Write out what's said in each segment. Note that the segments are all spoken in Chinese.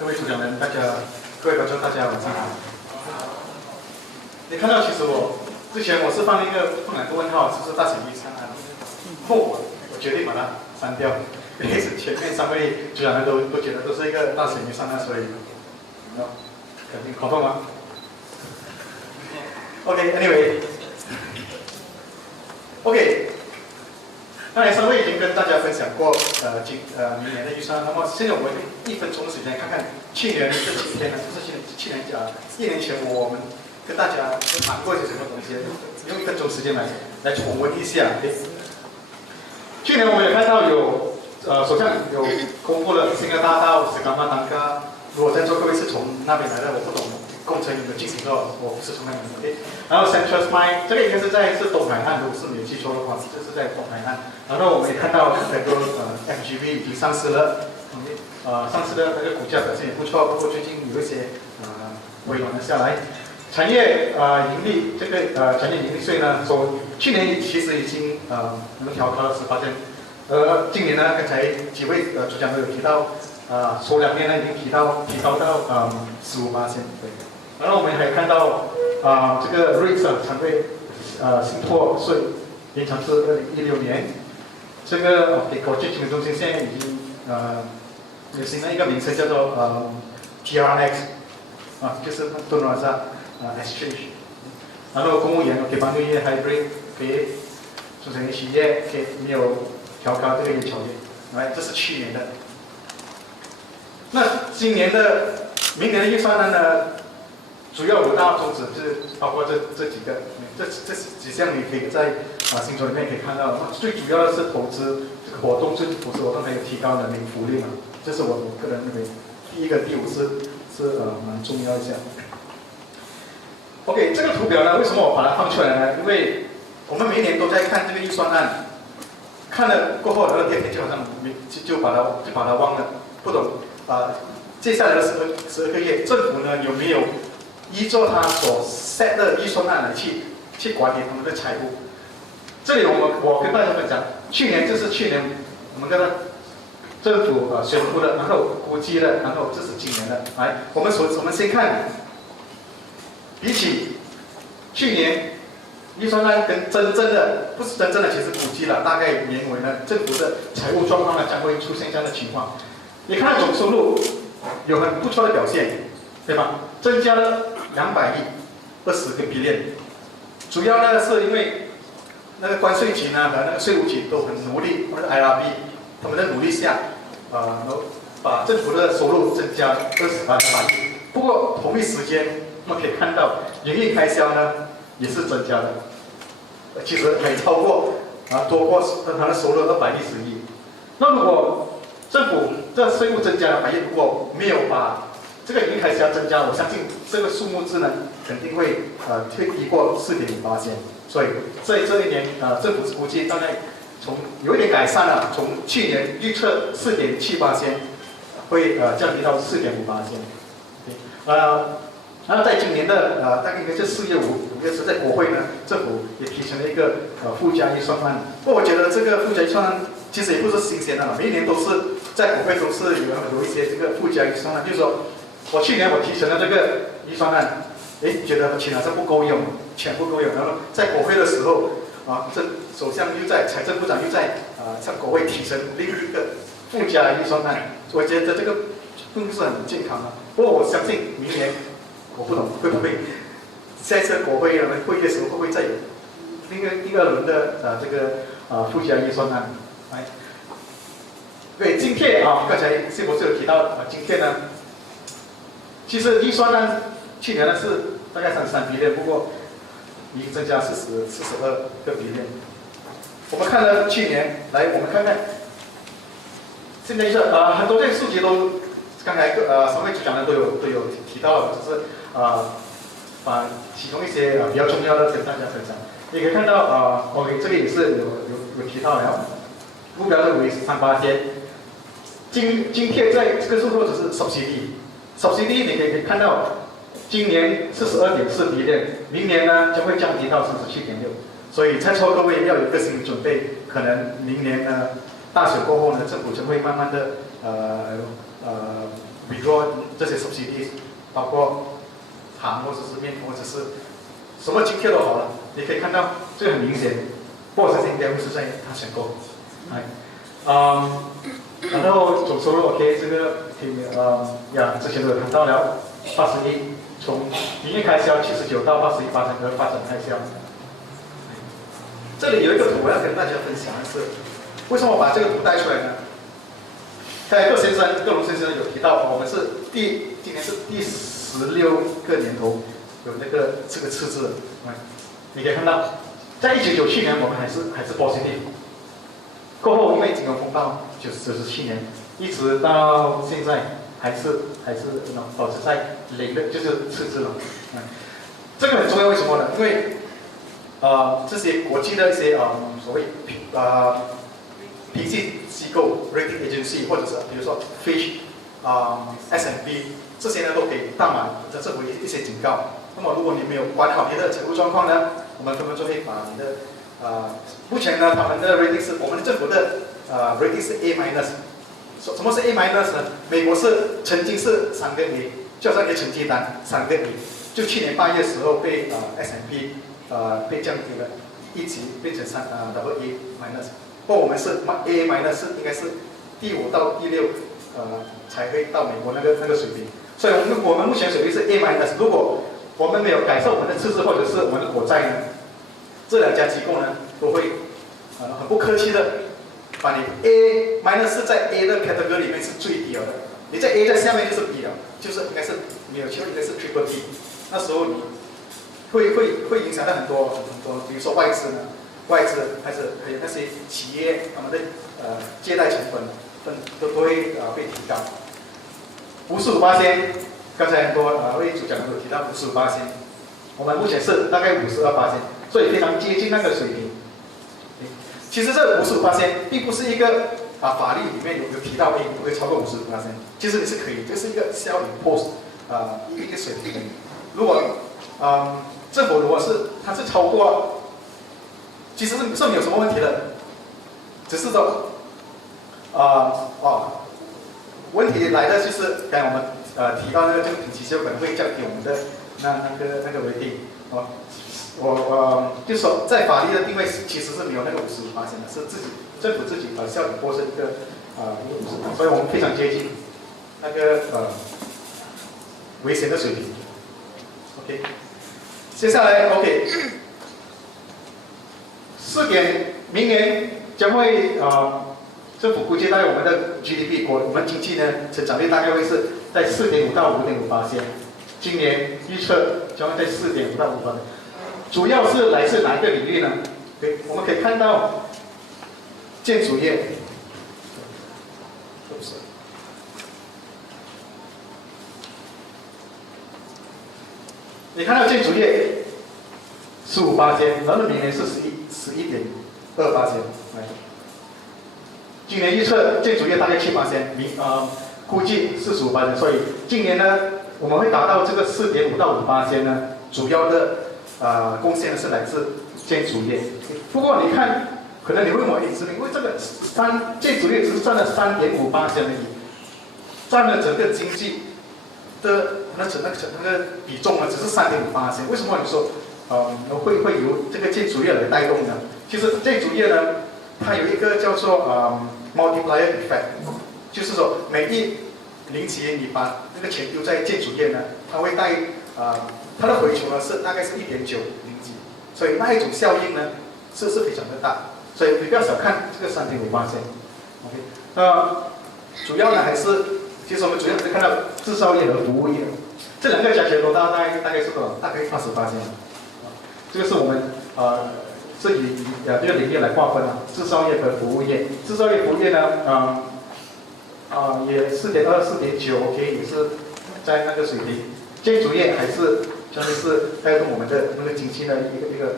各位主讲人，各位观众，大家晚上好。你看到，其实之前我是放了两个问号，就是大审预算案，后我决定把它删掉，因为前面3位主讲人都觉得都是一个大审预算案，所以肯定confirm吗 ？OK，anyway， OK。刚才3位已经跟大家分享过明年的预算，那么现在我们1分钟的时间看看去年这几天呢，不是去年1年前我们跟大家谈过一些什么东西，用1分钟时间来重温一下。去年我们也看到首相有公布了新的大道史干巴当家，如果在座各位是从那边来的，我不懂工程有没有进行到，我不是从那边来的。然后 Central Mine 这个应该是东海岸，如果是没有记错的话，这是在东海岸。然后我们也看到很多FGV 已经上市了，上市的那个股价表现也不错，不过最近有一些回暖了下来。产业盈利这个产业盈利税呢，去年其实已经能调高了18%，今年呢，刚才几位主讲都有提到，首2年呢已经提高到15%，对。然后我们还看到这个 REITs 常规信托税延长至2016年，这个给国际金融中心现在已经有新的一个名称叫做TRX 就是东南亚exchange， 然后公务员给帮助业 hybrid 给中小企业给没有调高这个要求的，这是去年的。那明年的预算案呢？主要5大宗旨就是包括这几个，这几项你可以在星球里面可以看到。最主要的是投资这个活动，政府活动还有提高人民福利嘛，这是我个人认为第1个、第5是蛮重要一下。OK， 这个图表呢，为什么我把它放出来呢？因为我们每年都在看这个预算案，看了过后，然后第2天就好像就把它忘了，不懂接下来的12个月，政府呢有没有依照他所 set 的预算案来去管理他们的财务？这里我跟大家分享，去年我们跟政府宣布的，然后估计的，然后这是今年的。我们先看，比起去年预算案跟不是真正的，其实估计了，大概年尾呢，政府的财务状况呢将会出现这样的情况。你看总收入有很不错的表现，对吧？增加了200亿，20个 billion， 主要呢是因为那个关税局呢和那个税务局都很努力，或者 IRB 他们的努力下，把政府的收入增加200亿。不过同一时间，我们可以看到营运开销呢也是增加的，其实还超过多过他的收入210亿。那如果政府这税务增加200亿，如果没有把这个营运开销增加，我相信这个数目字呢肯定会低过4.5%。所以这一年政府估计大概有一点改善了，从去年预测4.7%会降低到4.5%。然后在今年的大概应该是4月、5月是在国会呢，政府也提成了一个附加预算案。不过我觉得这个附加预算案其实也不是新鲜的了，每一年都是在国会都是有一些这个附加预算案，就是说去年我提成了这个预算案，觉得钱好像不够用，钱不够用，然后在国会的时候这首相又在，财政部长又在向国会提成另一个附加预算案，我觉得这个并不是很健康的。不过我相信明年我不懂会不会下一次国会会议的时候会不会再有另一个轮的这个附加预算案？对，津贴刚才谢博士有提到津贴呢，其实预算案去年呢是大概33 billion， 不过已经增加42个 billion。我们看了去年，我们看看，现在很多这个数据都刚才3位主讲人都有提到了，就是把其中一些比较重要的跟大家分享。你可以看到OK， 这个也是有提到了，目标是维持3%。津贴在这个数目只是 subsidy， 你可以看到，今年是12.4 billion， 明年呢将会降低到37.6，所以在座各位要有一个心理准备，可能明年呢大选过后呢，政府就会慢慢的withdraw 包括糖或者是面或者是什么津贴都好了，你可以看到这个很明显，或者是应该会是在它选购，然后总收入 OK 这个之前都有谈到了81，从营业开销79到81%和发展开销。这里有一个图我要跟大家分享的是，为什么我把这个图带出来呢？刚才各龙先生有提到，我们是今年是第16个年头有这个赤字，你可以看到，在1997年我们还是 positive， 过后因为金融风暴97年，一直到现在还是保持在0的，就是赤字了。这个很重要，为什么呢？因为这些国际的一些所谓评级机构 rating agency 或者是比如说 Fitch、S&P 这些呢都给大马的政府一些警告。那么如果你没有管好你的财务状况呢，我们根本就会把你的目前呢他们的 rating 是我们政府的rating 是 A-。什么是 A- 呢？美国曾经是3个 A， 就好像一个成绩单3个 A， 就去年8月时候被S&P 被降低了1级，变成double A-。不过我们是 A- 应该是第5到第6才会到美国那个水平，所以我们目前水平是 A-。如果我们没有改善我们的赤字或者是我们的国债呢，这2家机构呢都会很不客气的把你 A- 是在 A 的 category 里面是最低的，你在 A 在下面就是 B 了，就是应该是没有机会，应该是 triple B。那时候你会影响到很多，比如说外资还有那些企业他们的借贷成本都会被提高。55%，刚才很多位主讲都有提到55%，我们目前是大概52%，所以非常接近那个水平。其实这55%并不是一个法律里面有提到不会超过55%，其实你是可以，这是一个self-imposed一个水平。如果政府如果它是超过，其实是没有什么问题的，只是说问题来的就是刚才我们提到那个这个评级机构可能会降低我们的那个rating。我就说在法律的定位其实是没有那个55%的，是政府自己效率波是一个50%，所以我们非常接近那个危险的水平。OK， 接下来 OK， 明年将会政府估计大概我们的 GDP 我们经济呢成长率大概会是在4.5到5.5%，今年预测将会在4.5到5%。主要是来自哪一个领域呢？我们可以看到建筑业，你看到建筑业15%，然后明年是11.2%。今年预测建筑业大概7%，估计45%，所以今年呢我们会达到这个4.5到5%呢，主要的贡献是来自建筑业。不过你看，可能你问我，因为这个建筑业只是占了3.5%而已，占了整个经济的那个比重呢，只是3.5%。为什么你说会由这个建筑业来带动呢？其实建筑业呢，它有一个叫做multiplier effect， 就是说每一零级你把那个钱丢在建筑业呢，它会带它的回酬呢是大概是1.9零级，所以那一种效应呢是非常的大，所以你不要小看这个3.5%。OK， 主要呢还是，其实我们主要是看到制造业和服务业，这2个加起来都大概是多少？大概80%。这个是我们是以这个领域来划分啊，制造业和服务业。制造业、服务业呢，也4.2、4.9 OK， 也是在那个水平。建筑业还是相对是带动我们的那个经济的一个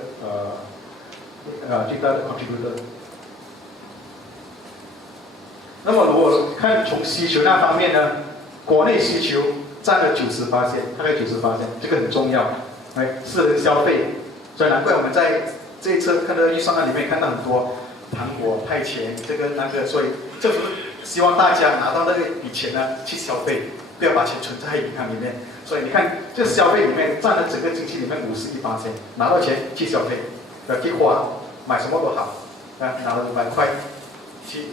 最大的 contributor。那么如果看从需求那方面呢，国内需求占了90%，大概90%，这个很重要。私人消费，所以难怪我们在这一次看到预算案里面看到很多糖果派钱，这个那个，所以政府希望大家拿到那笔钱呢去消费。不要把钱存在银行里面。所以你看，这消费里面占了整个经济里面51%，拿到钱去消费，去花，买什么都好，拿了500块去，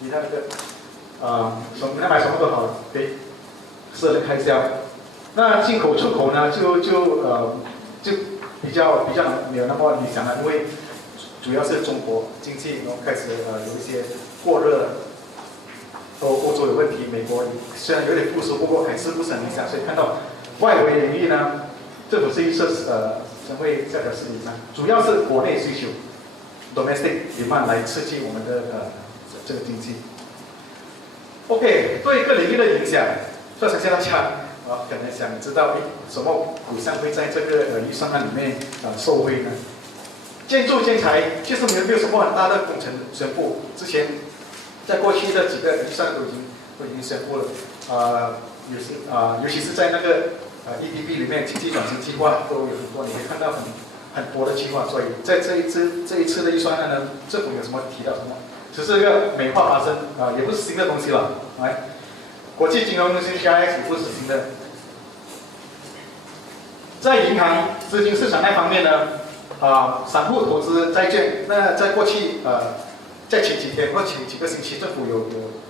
你看那个你买什么都好，给私人开销。那进口出口呢，就比较没有那么理想了，因为主要是中国经济开始有一些过热了。欧洲有问题，美国虽然有点复苏，不过还是不是很理想。所以看到外围领域呢，政府这一次将会下调4%，主要是国内需求 （domestic demand） 来刺激我们的这个经济。OK， 对各领域的影响，相信大家可能想知道，什么股项会在这个预算案里面受惠呢？建筑建材其实没有什么很大的工程宣布，之前。在过去的几个预算都已经宣布了，尤其是在那个EDB 里面经济转型计划都有很多，你可以看到很多的计划。所以在这一次的预算案呢，政府有什么提到什么，只是一个美化发生也不是新的东西了。国际金融中心 CIS 不是新的。在银行资金市场那方面呢，散户投资债券，那在过去在前几天或前几个星期，政府有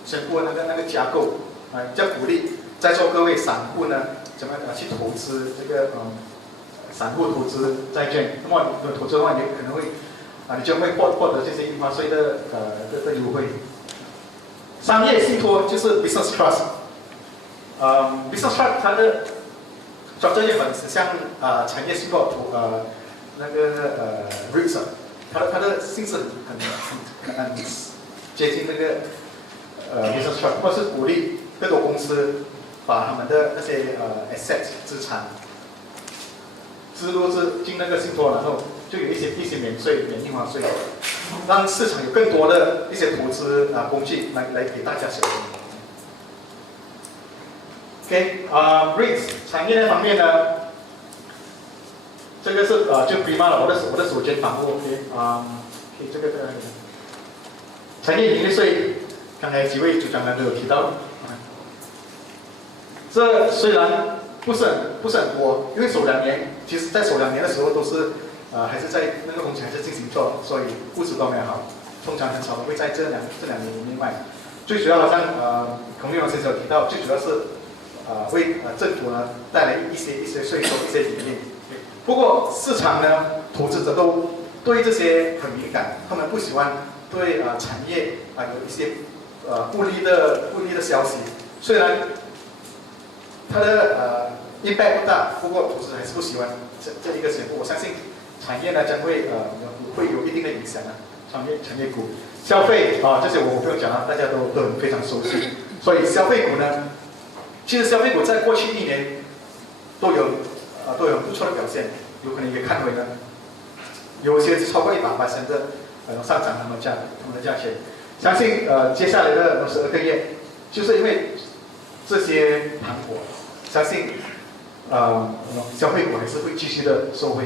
宣布那个架构，叫鼓励在座各位散户呢，怎么去投资这个散户投资债券。那么你投资的话，你可能会你就会获得这些印花税的优惠。商业信托就是 business trust，business trust 它的专业很像产业信托那个REITs，它的性质很接近那个business trust， 或是鼓励更多公司把他们的那些asset 资产支入进那个信托，然后就有一些免税、免印花税，让市场有更多的一些投资工具来给大家使用。REITs 产业那方面呢，这个是就 Prima 了，我的首间房屋这个产业盈利税，刚才几位主讲人都有提到。这虽然不是很多，因为首2年，其实在首2年的时候都是还是在那个工程还是进行做，所以物质都没有好，通常很少会在这两年里面卖。最主要好像孔立荣先生有提到，最主要是为政府呢带来一些税收、一些盈利。不过市场呢，投资者都对这些很敏感，他们不喜欢对产业有一些不利的消息。虽然它的impact 不大，不过投资人还是不喜欢这一个宣布。我相信产业呢将会有一定的影响产业股、消费这些我不用讲了，大家都非常熟悉。所以消费股呢，其实消费股在过去1年都有不错的表现，有可能也看回呢，有些是超过100%的上涨他们的价钱。相信接下来的12个月，就是因为这些糖果，相信消费股还是会继续的受惠。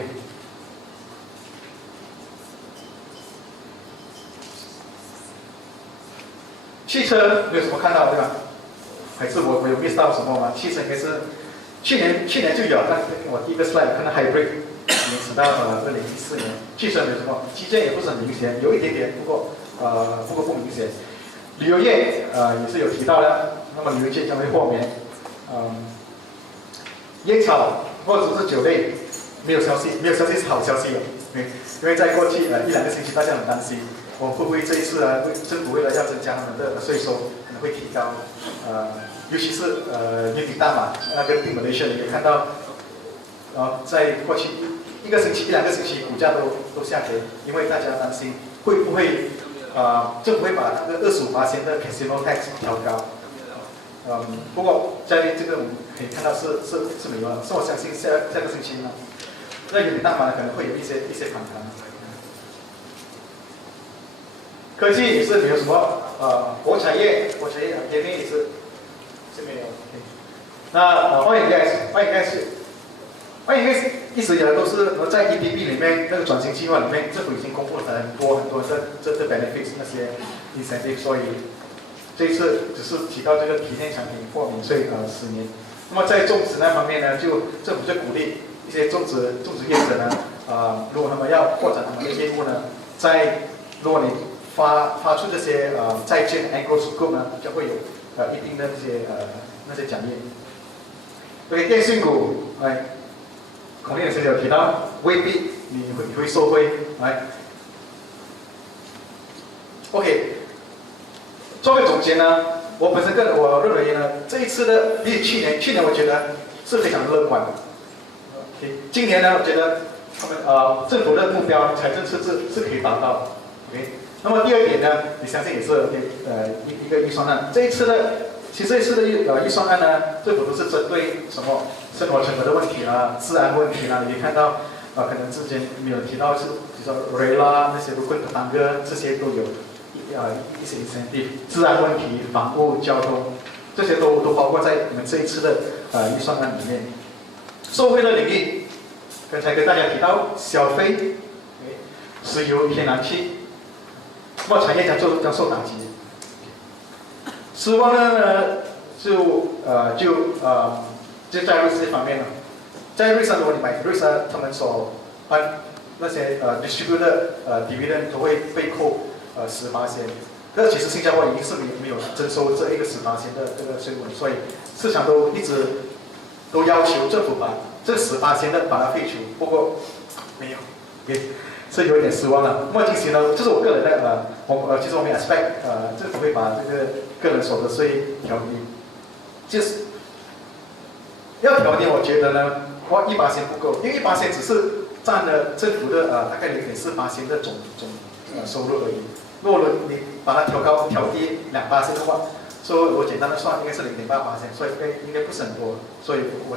汽车没有什么看到对吧？还是我有 miss 到什么吗？汽车应该是去年就有，但我第一个 slide 看到 hybrid， 延迟到2014年。汽车没有什么，基建也不是很明显，有一点点，不过不明显。旅游业也是有提到的，那么旅游业将会豁免。烟草或者是酒类没有消息是好消息了，因为在过去1-2个星期大家很担心，会不会这一次政府为了要增加他们的税收，可能会提高尤其是年底大马跟Malaysia，你可以看到在过去1-2个星期股价都下跌，因为大家担心会不会政府会把那个25%的 casino tax 调高。不过在这个我们可以看到是没有了，是我相信下个星期呢，那有点大盘可能会有一些反弹。科技也是没有什么国产业偏面也是没有。那oil and gas 一直以来都是在 EDB 里面那个转型计划里面，政府已经公布了很多这 benefits 那些 incentive， 所以这一次只是提到这个皮件产品豁免税10年。那么在种植那方面呢，政府就鼓励一些种植业者呢，如果他们要扩展他们的业务呢，如果你发出这些债券 Agro Sukuk 呢，就会有一定的那些奖励。对电信股，孔令先生有提到，未必你会受惠，OK， 做个总结呢，我认为呢，这一次的比去年我觉得是非常乐观的。OK， 今年呢，我觉得他们政府的目标财政赤字是可以达到。OK， 那么第二点呢，你相信也是一个预算案。这一次的预算案呢，政府都是针对什么生活成本的问题啦、治安问题啦，你可以看到可能之前没有提到是，比如说雷啦那些如果单个这些都有一些 incentive， 治安问题、房屋、交通这些都包括在我们这一次的预算案里面。受惠的领域，刚才跟大家提到消费、石油、天然气，那么产业将受打击。失望呢，就在瑞士方面了。在瑞士，如果你买瑞士，他们所那些distribute 的dividend 都会被扣10%。那其实新加坡已经是没有征收这一个10%的这个税务，所以市场一直都要求政府把这10%的把它废除，不过没有，是有点失望了。那么近期呢，这是我个人的其实我们 expect 政府会把这个个人所得税调低，就是要调低，我觉得呢，1%不够，因为1%只是占了政府的大概0.4%的总收入而已。如果你把它调低2%的话，所以我简单的算应该是0.8%，所以应该不是很多，所以我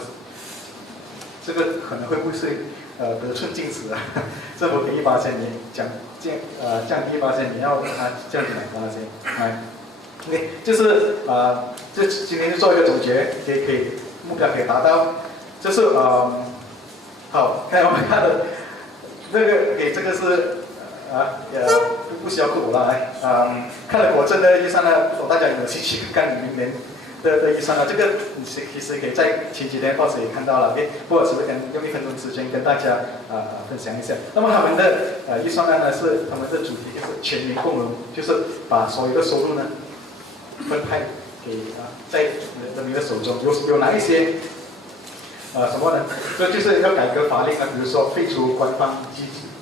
这个可能会不会是得寸进尺啊？政府给1%，你降低1%，你要它降低2%，OK， 就是这今天就做一个总结，可以目标可以达到，就是好，看我们看的这个是不需要扣我了看了国政的预算呢，大家有兴趣看明年的预算呢？这个你其实可以在前几天报纸也看到了，或者是用1分钟时间跟大家分享一下。那么他们的预算案呢，是他们的主题就是全民共荣，就是把所有的收入呢分派给在人民的手中，有哪一些什么呢？这就是要改革法令啊，比如说废除官方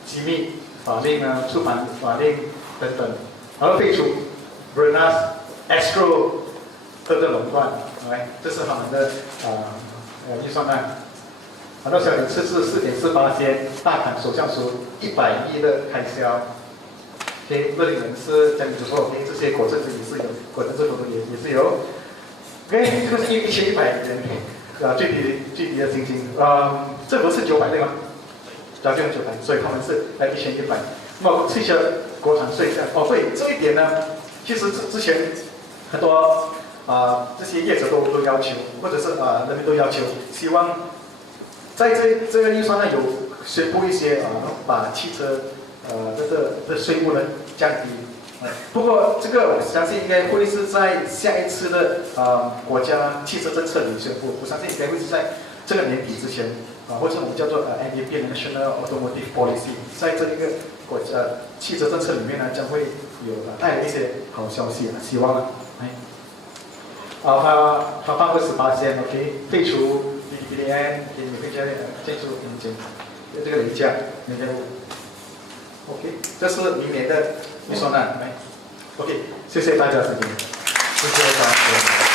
机密法令啊、出版法令等等，然后废除 Escrow 的垄断，这是他们的预算案。很多小点赤字4.48%，大砍首相署100亿的开销。勒令人是将军主说，这些国政府也是有，国政府也是有。这个是1100人最低的薪金，政府是900对吗？就900，所以他们是1100。那么汽车国产税对这一点呢，其实之前很多这些业者都要求，或者是人民都要求，希望在这个预算呢有宣布一些把汽车这税务呢降低。不过这个我相信应该会是在下一次的国家汽车政策里宣布，我相信应该会是在这个年底之前或者我们叫做 NDP National Automotive Policy， 在这一个国家汽车政策里面呢，将会有带来一些好消息，希望呢。它放个10%， OK， 废除 BDN， 给你们建筑空间，这个累加每年OK， 这是明年的预算案，OK， 谢谢大家时间，谢谢大家。